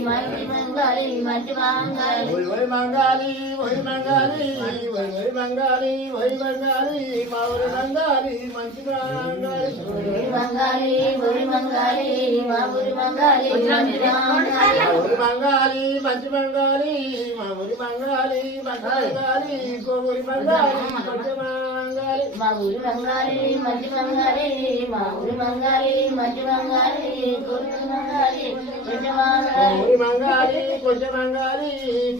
మంచి మంగాలి మంచి మంగాలి ఓయ్ మంగాలి ఓయ్ మంగాలి ఓయ్ మంగాలి ఓయ్ మంగాలి మా ఊరి మంగాలి మంచి మంగాలి మంగాలి ఓయ్ మంగాలి మా ఊరి మంగాలి మంచి మంగాలి ఊరి మంగాలి మంచి మంగాలి మా ఊరి మంగాలి మంచి మంగాలి కోరి మంగాలి కొంచెం మంగాలి మా ఊరి మంగాలి మంచి మంగాలి మా ఊరి మంగాలి మంచి మంగాలి ఊరి మంగాలి కొంచెం ఊరి మంగాలి కొంచెం మంగాలి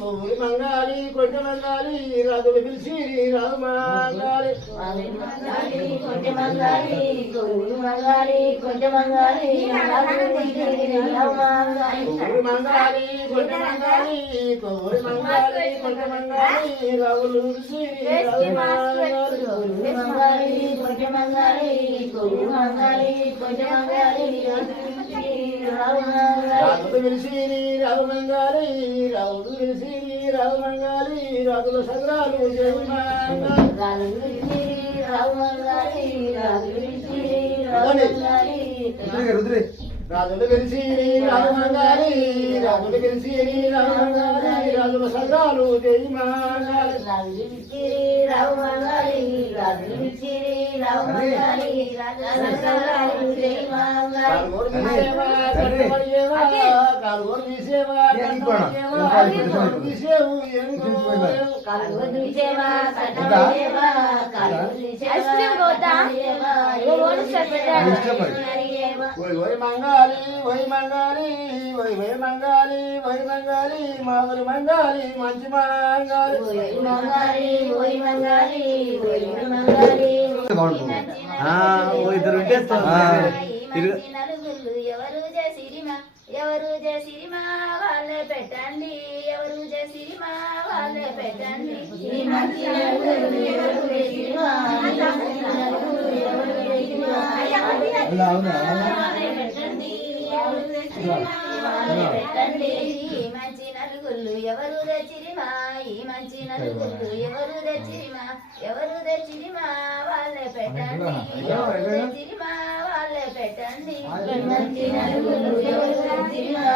ఊరి మంగాలి కొంచెం మంగాలి రాజులు పిలిచి రాజు మంగాలి మంగాలి కొంచెం మంగాలి ఊరి మంగాలి కొంచెం మంగాలి ఊరి మంగాలి కొంచెం మంగాలి ఊరి మంగాలి కొంచెం మంగాలి రాజులు పిలిచి రాజు మంగాలి మంగాలి కొంచెం మంగాలి ఊరి మంగాలి కొంచెం మంగాలి రాజులు పిలిచి రాజు మంగాలి రాజులు పిలిచి రాజు మంగాలి రాజుల సంగ్రాలు జయ మంగాలి రాజులు పిలిచి రాజు మంగాలి రాజులు పిలిచి రాజు మంగాలి రాజుల సంగ్రాలు జయ మంగాలి మంగాలి వై మంగాలి వై వై మంగాలి వై మంగాలి మామూలు మంగాలి మంచి మంగాలి ఇద్దరు ఉంటే ఎవరు చేసిరిమా వాళ్ళే పెట్టండి ఎవరు చేసిరిమా వాళ్ళే పెట్టండి పెట్టండి ఈ మంచి నలుగుళ్ళు ఎవరు తెచ్చిరిమా ఈ మంచి నలుగుళ్ళు ఎవరు తెచ్చిరిమా ఎవరు తెచ్చిరిమా వాళ్ళే పెట్టండి ఎవరు తెచ్చిరిమా వాళ్ళే పెట్టండి మంచి నలుగుళ్ళు ఎవరు తెచ్చిరిమా